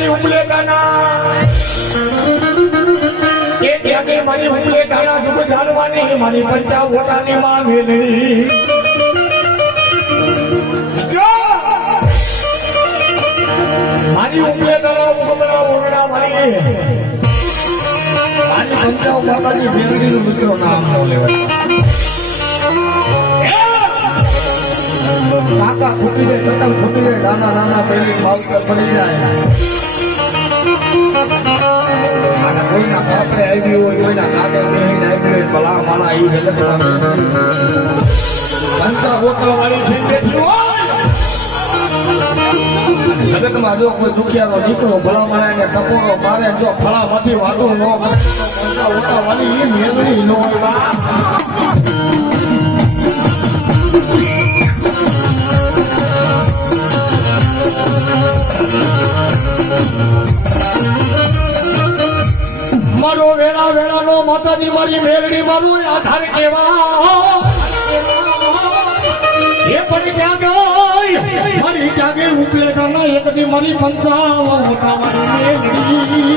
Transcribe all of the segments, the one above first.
મારી ઉમલે ગાના એ ત્યાગે મારી ઉમલે ગાના જુગ જાણવાની મારી પંચા ઓટાની માં મેલડી મારી ઉમલે ગાના ઉગમણા ઓરડા મારી આની પંચા માતાજી મેલડી નું મિત્રો નામ ન લેવાય કાકા ખૂટી જાય કટમ ખૂટી જાય નાના નાના પેલી માવતર પડી જાય અને કોઈના કાપડે આવી હોય કોઈના કાટે બેહીને આવી હોય ભલા માણા ઈ જગતમાં અંતર ઓટલા વાળી થઈ બેઠી હોય જગતમાં જો કોઈ દુખિયારો દીકરો ભલા માણાને ટપોરો મારે જો ફળામાંથી વાતું ન કરે ઓટલા વાળી ઈ મેલડી ન હોય મારો વેળા વેળાનો માતાજી મારી મેલડી મારો આધાર કેવા એ પણ ક્યાં ગઈ મારી ક્યાં ગઈ ઉપલે ગાના એક દી મારી પંચાવન મોટા મારી મેલડી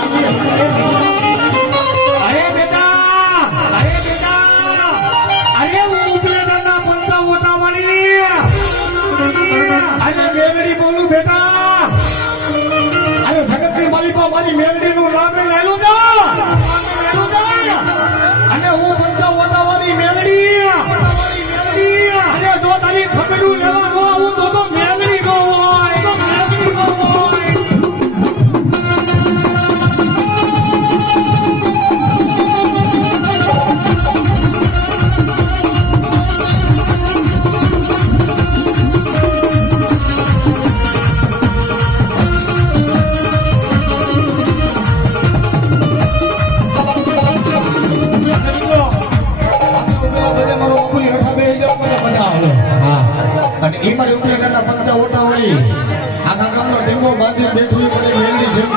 અરે બેટા અરે હું ઉપલે ગાના પંચાવન મોટા મારી અરે મેલડી બોલું બેટા અરે જગતની મારી પા મારી મેલડી નું નામ લઈ લો અને હું પંચા ઓટાવાળી મેલડી અને જો તારી ખબરું લેવા ન આવું તો મેલડી નો હોય અને એ મારી ઉપલેટાના પંચા ઓટાવાળી આખા ગામનો ડીંગો બાંધી બેઠી મારી મેલડી જેમ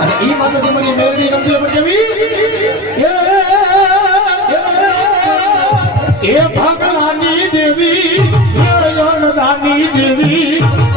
અને એ માતાજી મારી મેલડી રમતી પડેવી એ ભગવાનની દેવી એ અણદાની દેવી